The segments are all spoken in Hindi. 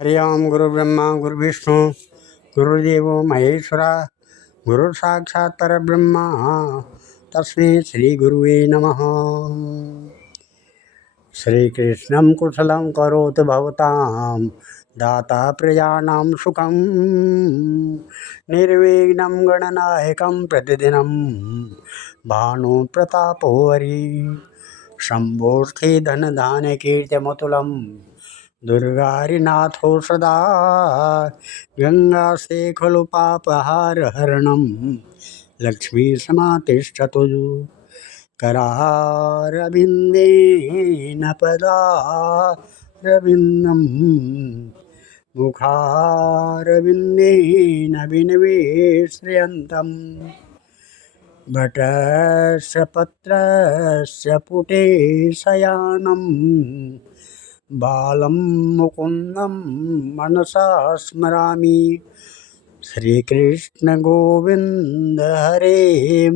हरि ओम। गुरु ब्रह्मा गुरु विष्णु गुरुदेवो महेश्वरा गुरु साक्षात् परब्रह्म तस्मै श्री गुरुवे नमः। श्रीकृष्णं कुशलं करोतु भवतां दाता प्रजानां सुखं निर्विघ्नं गणनायकं प्रतिदिनं भानुप्रतापो हरि शम्भोस्थे धनधान्यकीर्तिमतुलं दुर्गारिनाथो सदा गंगास्ते खलु पापहारहरणं लक्ष्मी समातिष्ठतु करारविन्देन पदारविन्दं मुखारविन्देन विनिवेशयन्तं वटस्य पत्रस्य पुटे शयानं बालं मुकुन्दं मनसा स्मरामि। श्रीकृष्ण गोविंद हरे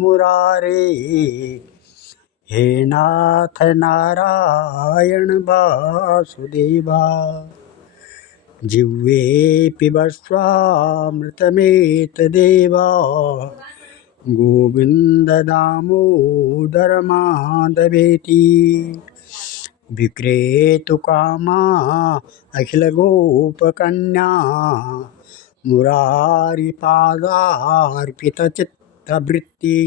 मुरारे हे नाथ नारायण वासुदेवा जिह्वे पिबस्वामृतमेतदेवा गोविंद दामोदर माधवेति विक्रेतु कामा अखिल गोपकन्या मुरारिपादार्पितचित्तवृत्ति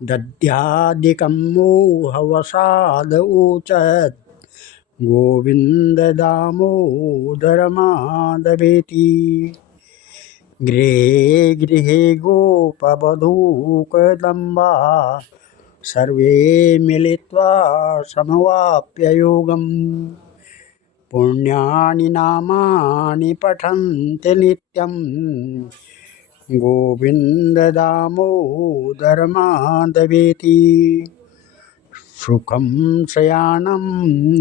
दद्यादिकं मोहवसाद ऊचत् गोविंद दामोदर माधवेति गृहे गृहे गोपवधूकदम्बा सर्वे मिलित्वा समवाप्य पुण्यानि नामानि पठन्ति नित्यं गोविंद दामोदर माधवेति सुखं शयानं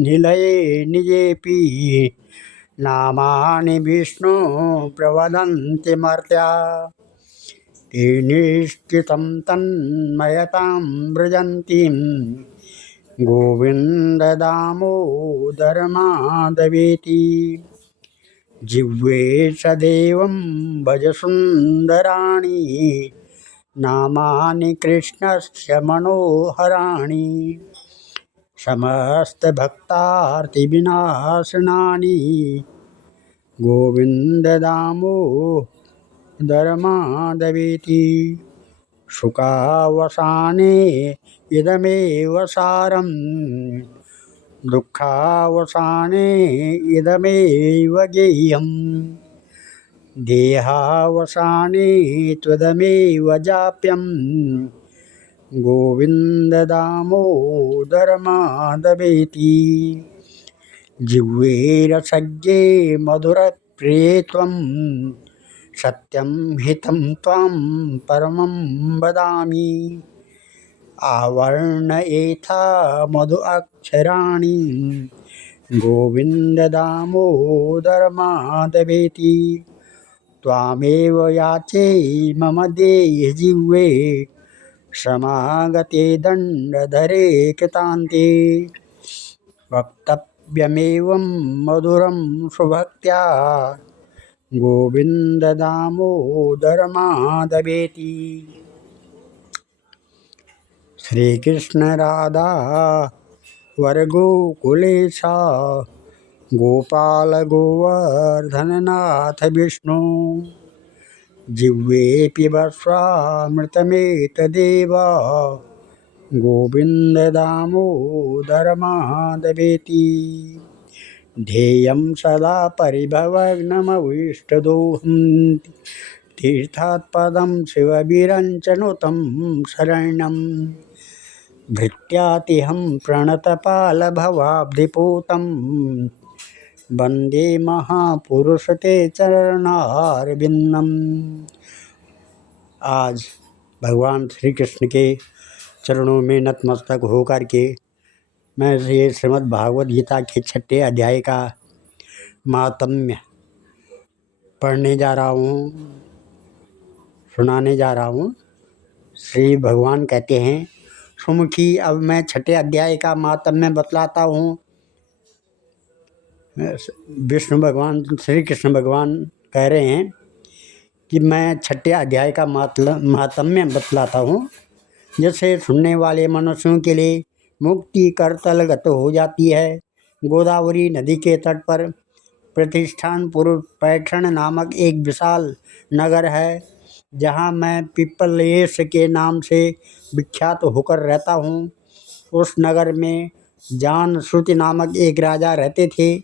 निलये निजेपि नामानि विष्णु प्रवदन्ति मर्त्या ते निश्चितं तन्मयतां व्रजन्तीं गोविंद दामोदर माधवेति जिह्वे सदैवं भज सुन्दराणि नामानि कृष्णस्य मनोहराणि समस्तभक्तार्तिविनाशनानि गोविंद दामोदर माधवेति सुखावसाने इदमेव सारं दुःखावसाने इदमेव गेयं देहावसाने त्वदमेव जाप्यं गोविंद दामोदर माधवेति जिह्वे रसज्ञे मधुरप्रिये त्वं सत्यं हितं त्वां परमं वदामि आवर्ण एथा मधु अक्षराणि गोविंद दामोदर माधवेति त्वामेव याचे मम देहि जिह्वे समागते दण्डधरे कृतान्ते वक्तव्यमेवं मधुरं सुभक्त्या गोविंद दामोदर माधवेति श्रीकृष्ण राधा वरगोकुलेशा गोपाल गोवर्धननाथ विष्णु जिह्वे पिबस्वामृतमेतदेवा गोविंद दामोदर माधवेति ध्येयं सदा परिभवग्नमविष्टदोहं तीर्थात्पदं शिवविरञ्चनुतं शरणं भृत्यातिहं प्रणतपालभवाब्धिपूतं वंदे महापुरुष ते चरणारविंदम। आज भगवान श्री कृष्ण के चरणों में नतमस्तक होकर के मैं ये श्रीमद् भागवत गीता के 6ठे अध्याय का महात्म्य पढ़ने जा रहा हूँ, सुनाने जा रहा हूँ। श्री भगवान कहते हैं, सुमुखी अब मैं 6ठे अध्याय का महात्म्य बतलाता हूँ। विष्णु भगवान श्री कृष्ण भगवान कह रहे हैं कि मैं छठे अध्याय का महात्म्य बतलाता हूँ, जिससे सुनने वाले मनुष्यों के लिए मुक्ति करतलगत हो जाती है। गोदावरी नदी के तट पर प्रतिष्ठानपुर पैठण नामक एक विशाल नगर है, जहाँ मैं पिपलेश के नाम से विख्यात होकर रहता हूँ। उस नगर में जान श्रुति नामक एक राजा रहते थे,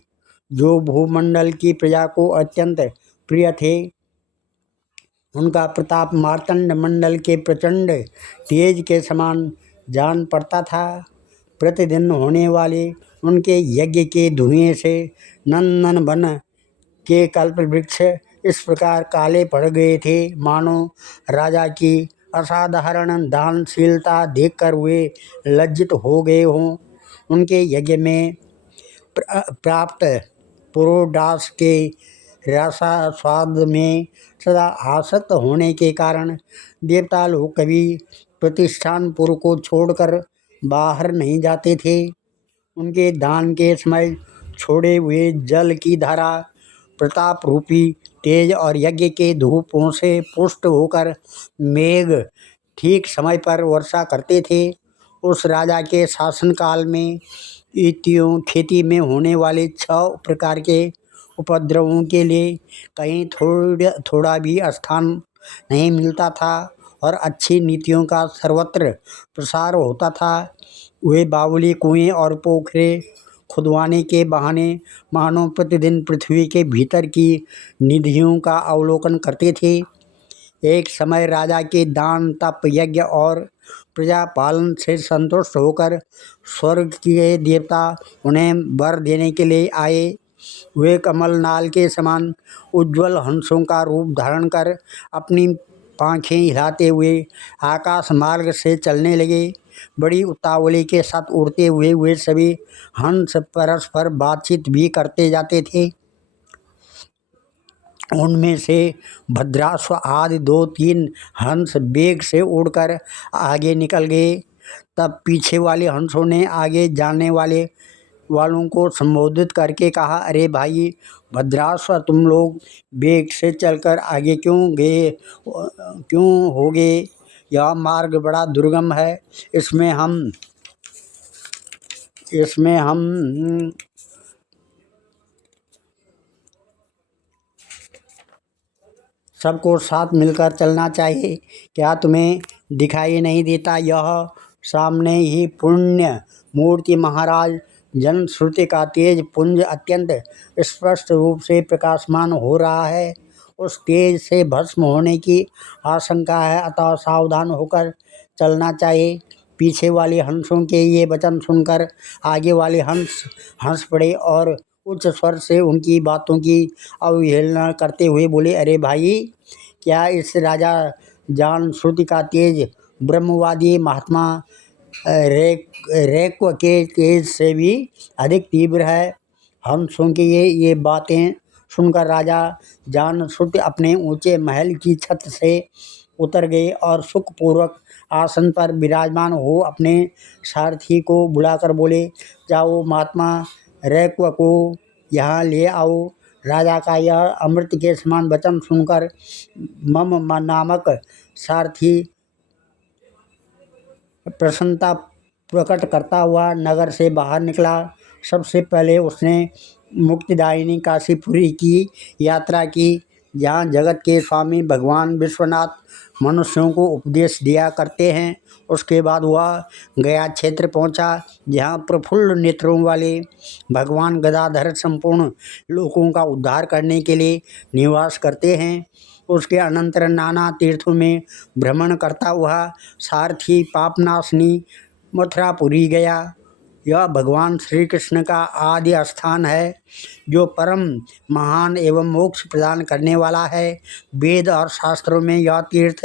जो भूमंडल की प्रजा को अत्यंत प्रिय थे। उनका प्रताप मार्तंड मंडल के प्रचंड तेज के समान जान पड़ता था। प्रतिदिन होने वाले उनके यज्ञ के धुएं से नंदन वन के कल्प वृक्ष इस प्रकार काले पड़ गए थे, मानो राजा की असाधारण दानशीलता देखकर वे लज्जित हो गए हों। उनके यज्ञ में प्राप्त पुरोडास के रसास्वाद में सदा आसक्त होने के कारण देवता लोग कभी प्रतिष्ठानपुर को छोड़कर बाहर नहीं जाते थे। उनके दान के समय छोड़े हुए जल की धारा प्रताप रूपी तेज और यज्ञ के धूपों से पुष्ट होकर मेघ ठीक समय पर वर्षा करते थे। उस राजा के शासनकाल में खेती में होने वाले 6 प्रकार के उपद्रवों के लिए कहीं थोड़ा भी स्थान नहीं मिलता था और अच्छी नीतियों का सर्वत्र प्रसार होता था। वे बावली कुएं और पोखरे खुदवाने के बहाने मानव प्रतिदिन पृथ्वी के भीतर की निधियों का अवलोकन करते थे। एक समय राजा के दान तप यज्ञ और प्रजा पालन से संतुष्ट होकर स्वर्ग के देवता उन्हें वर देने के लिए आए। वे कमलनाल के समान उज्ज्वल हंसों का रूप धारण कर अपनी पांखें हिलाते हुए आकाश मार्ग से चलने लगे। बड़ी उतावली के साथ उड़ते हुए वे सभी हंस परस्पर बातचीत भी करते जाते थे। उनमें से भद्राश्व आदि 2-3 हंस वेग से उड़कर आगे निकल गए। तब पीछे वाले हंसों ने आगे जाने वालों को संबोधित करके कहा, अरे भाई भद्राश्व, तुम लोग वेग से चलकर आगे क्यों हो गए? यह मार्ग बड़ा दुर्गम है। इसमें हम सबको साथ मिलकर चलना चाहिए। क्या तुम्हें दिखाई नहीं देता? यह सामने ही पुण्य मूर्ति महाराज जनश्रुति का तेज पुंज अत्यंत स्पष्ट रूप से प्रकाशमान हो रहा है। उस तेज से भस्म होने की आशंका है, अतः सावधान होकर चलना चाहिए। पीछे वाले हंसों के ये वचन सुनकर आगे वाले हंस हंस पड़े और उच्च स्वर से उनकी बातों की अवहेलना करते हुए बोले, अरे भाई, क्या इस राजा जान श्रुति का तेज ब्रह्मवादी महात्मा रैक्व के तेज से भी अधिक तीव्र है? हंसों की ये बातें सुनकर राजा जान श्रुति अपने ऊंचे महल की छत से उतर गए और सुखपूर्वक आसन पर विराजमान हो अपने सारथी को बुलाकर बोले, जाओ महात्मा रैक्व को यहाँ ले आओ। राजा का यह अमृत के समान वचन सुनकर मम नामक सारथी प्रसन्नता प्रकट करता हुआ नगर से बाहर निकला। सबसे पहले उसने मुक्तिदायिनी काशीपुरी की यात्रा की, जहाँ जगत के स्वामी भगवान विश्वनाथ मनुष्यों को उपदेश दिया करते हैं। उसके बाद वह गया क्षेत्र पहुँचा, जहाँ प्रफुल्ल नेत्रों वाले भगवान गदाधर संपूर्ण लोगों का उद्धार करने के लिए निवास करते हैं। उसके अनंतर नाना तीर्थों में भ्रमण करता हुआ सारथी पापनाशनी मथुरापुरी गया। यह भगवान श्री कृष्ण का आदि स्थान है, जो परम महान एवं मोक्ष प्रदान करने वाला है। वेद और शास्त्रों में यह तीर्थ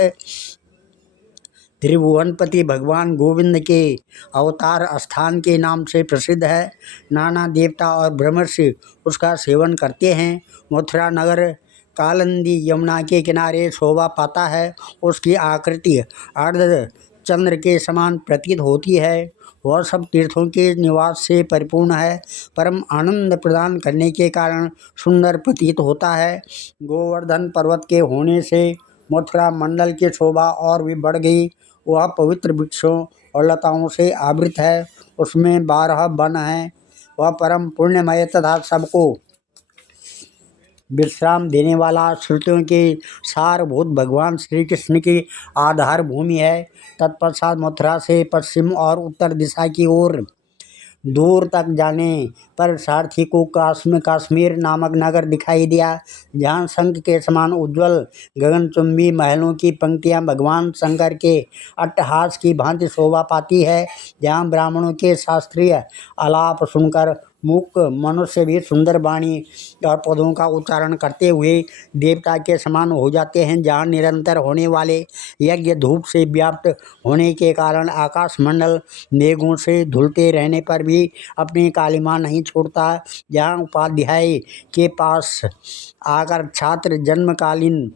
त्रिभुवनपति भगवान गोविंद के अवतार स्थान के नाम से प्रसिद्ध है। नाना देवता और ब्रह्मर्षि उसका सेवन करते हैं। मथुरा नगर कालिंदी यमुना के किनारे शोभा पाता है। उसकी आकृति अर्ध चंद्र के समान प्रतीत होती है। वह सब तीर्थों के निवास से परिपूर्ण है, परम आनंद प्रदान करने के कारण सुंदर प्रतीत होता है। गोवर्धन पर्वत के होने से मथुरा मंडल की शोभा और भी बढ़ गई। वह पवित्र वृक्षों और लताओं से आवृत है, उसमें 12 वन हैं। वह परम पुण्यमय तथा सबको विश्राम देने वाला श्रुतियों के सारभूत भगवान श्री कृष्ण की आधार भूमि है। तत्पश्चात मथुरा से पश्चिम और उत्तर दिशा की ओर दूर तक जाने पर सारथी को काश्मीर नामक नगर दिखाई दिया, जहाँ शंख के समान उज्ज्वल गगनचुंबी महलों की पंक्तियाँ भगवान शंकर के अट्टहास की भांति शोभा पाती है, जहाँ ब्राह्मणों के शास्त्रीय आलाप सुनकर मूक मनुष्य भी सुंदर वाणी और पदों का उच्चारण करते हुए देवता के समान हो जाते हैं, जहाँ निरंतर होने वाले यज्ञ धूप से व्याप्त होने के कारण आकाशमंडल मेघों से धुलते रहने पर भी अपनी कालिमा नहीं छोड़ता, जहाँ उपाध्याय के पास आकर छात्र जन्मकालीन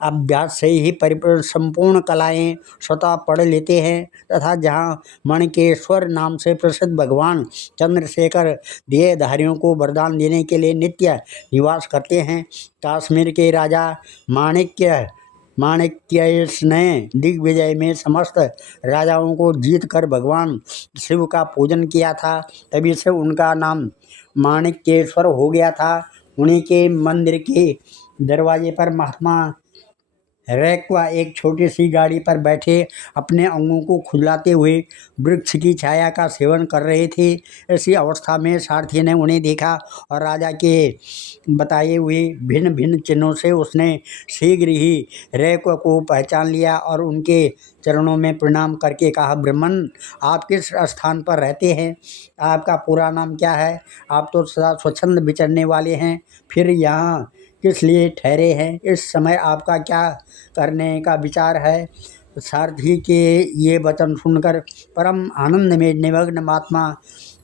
अभ्यास से ही संपूर्ण कलाएं स्वतः पढ़ लेते हैं, तथा जहाँ मणिकेश्वर नाम से प्रसिद्ध भगवान चंद्रशेखर देहधारियों को वरदान देने के लिए नित्य निवास करते हैं। काश्मीर के राजा माणिक्येश ने दिग्विजय में समस्त राजाओं को जीत कर भगवान शिव का पूजन किया था, तभी से उनका नाम माणिक्येश्वर हो गया था। उन्हीं के मंदिर के दरवाजे पर महात्मा रैक्वा एक छोटी सी गाड़ी पर बैठे अपने अंगों को खुजलाते हुए वृक्ष की छाया का सेवन कर रहे थे। ऐसी अवस्था में सारथी ने उन्हें देखा और राजा के बताए हुए भिन्न भिन्न चिन्हों से उसने शीघ्र ही रैक्वा को पहचान लिया और उनके चरणों में प्रणाम करके कहा, ब्राह्मण, आप किस स्थान पर रहते हैं? आपका पूरा नाम क्या है? आप तो सदा स्वच्छंद विचरने वाले हैं, फिर यहाँ किस लिए ठहरे हैं? इस समय आपका क्या करने का विचार है? सारथी के ये वचन सुनकर परम आनंद में निमग्न महात्मा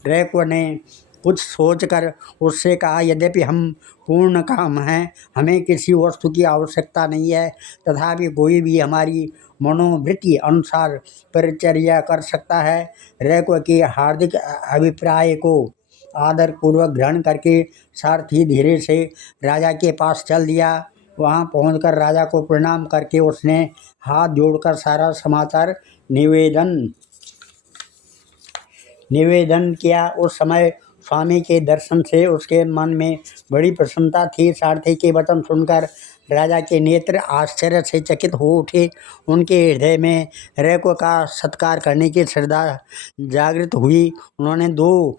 रैक्व ने कुछ सोचकर उससे कहा, यद्यपि हम पूर्ण काम हैं, हमें किसी वस्तु की आवश्यकता नहीं है, तथापि कोई भी हमारी मनोवृत्ति अनुसार परिचर्या कर सकता है। रैक्व के हार्दिक अभिप्राय को आदरपूर्वक ग्रहण करके सारथी धीरे से राजा के पास चल दिया। वहां पहुंचकर राजा को प्रणाम करके उसने हाथ जोड़कर सारा समाचार निवेदन किया। उस समय स्वामी के दर्शन से उसके मन में बड़ी प्रसन्नता थी। सारथी के वचन सुनकर राजा के नेत्र आश्चर्य से चकित हो उठे। उनके हृदय में रैक्व का सत्कार करने की श्रद्धा जागृत हुई। उन्होंने 2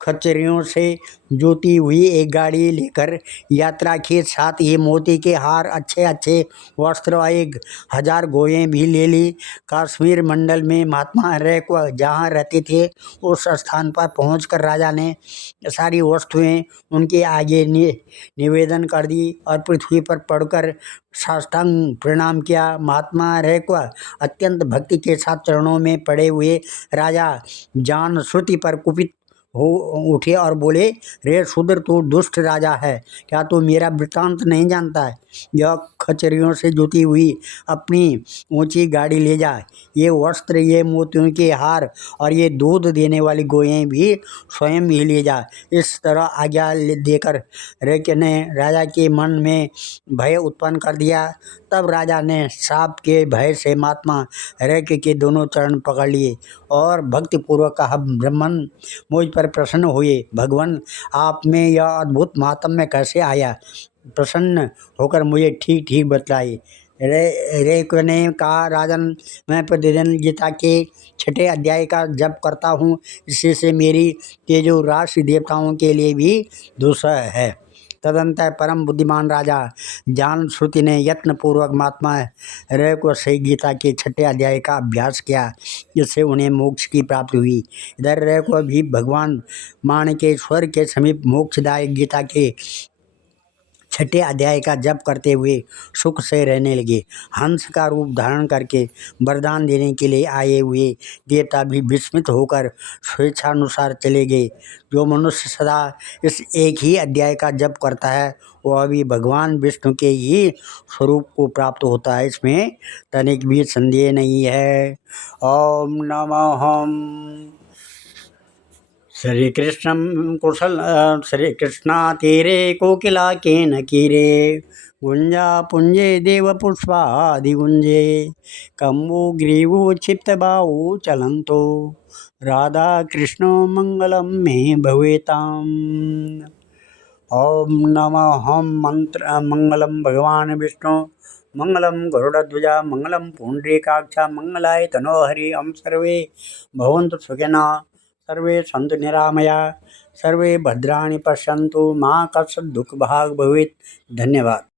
खच्चरियों से जोती हुई एक गाड़ी लेकर यात्रा की, साथ ही मोती के हार, अच्छे अच्छे वस्त्र और 1000 गोयें भी ले ली। काश्मीर मंडल में महात्मा रैक्व जहाँ रहते थे उस स्थान पर पहुंचकर राजा ने सारी वस्तुएं उनके आगे निवेदन कर दी और पृथ्वी पर पड़कर साष्टांग प्रणाम किया। महात्मा रैक्व अत्यंत भक्ति के साथ चरणों में पड़े हुए राजा जान श्रुति पर कुपित हो उठे और बोले, रे शूद्र, तू दुष्ट राजा है, क्या तू मेरा वृत्तांत नहीं जानता है? यह खच्चरियों से जुती हुई अपनी ऊंची गाड़ी ले जा। ये वस्त्र, ये मोतियों के हार और ये दूध देने वाली गोयें भी स्वयं ही ले जा। इस तरह आज्ञा देकर रैक्व ने राजा के मन में भय उत्पन्न कर दिया। तब राजा ने शाप के भय से महात्मा रैक्व के दोनों चरण पकड़ लिए और भक्तिपूर्वक कहा, ब्राह्मण, मुझ पर प्रसन्न हुए। भगवान, आप में यह अद्भुत महात्म्य कैसे आया? प्रसन्न होकर मुझे ठीक ठीक बतलाइए। रैक्व ने कहा, राजन, मैं प्रतिदिन गीता के 6ठे अध्याय का जप करता हूँ, इससे से मेरी तेजो राशि देवताओं के लिए भी दुस्सह है। तदंतर परम बुद्धिमान राजा जान श्रुति ने यत्नपूर्वक महात्मा रैक्व से गीता के 6ठे अध्याय का अभ्यास किया, जिससे उन्हें मोक्ष की प्राप्ति हुई। इधर रैक्व भी भगवान माणिकेश्वर के समीप मोक्षदायक गीता के 6ठे अध्याय का जप करते हुए सुख से रहने लगे। हंस का रूप धारण करके वरदान देने के लिए आए हुए देवता भी विस्मित होकर स्वेच्छानुसार चले गए। जो मनुष्य सदा इस एक ही अध्याय का जप करता है वह भी भगवान विष्णु के ही स्वरूप को प्राप्त होता है, इसमें तनिक भी संदेह नहीं है। ओम नमः। श्री कृष्ण श्री कृष्णा तीरे कोकिला केन कीरे गुंजा पुंजे देव पुष्पादि गुंजे कम्बु ग्रीवो क्षिप्त बाहु चलंतो राधा कृष्णो मंगलम मे भवेताम। ओम नमः हम मंत्र मंगलम भगवान विष्णु मंगलम गरुड़ध्वजा मंगलम पुंडरीकाक्षा मंगलाय तनोहरि। हम सर्वे भवन्तु सुखिनः सर्वे सन्तु निरामया सर्वे भद्राणि पश्यन्तु मां कश्चित् दुःखभाग् भवेत्। धन्यवाद।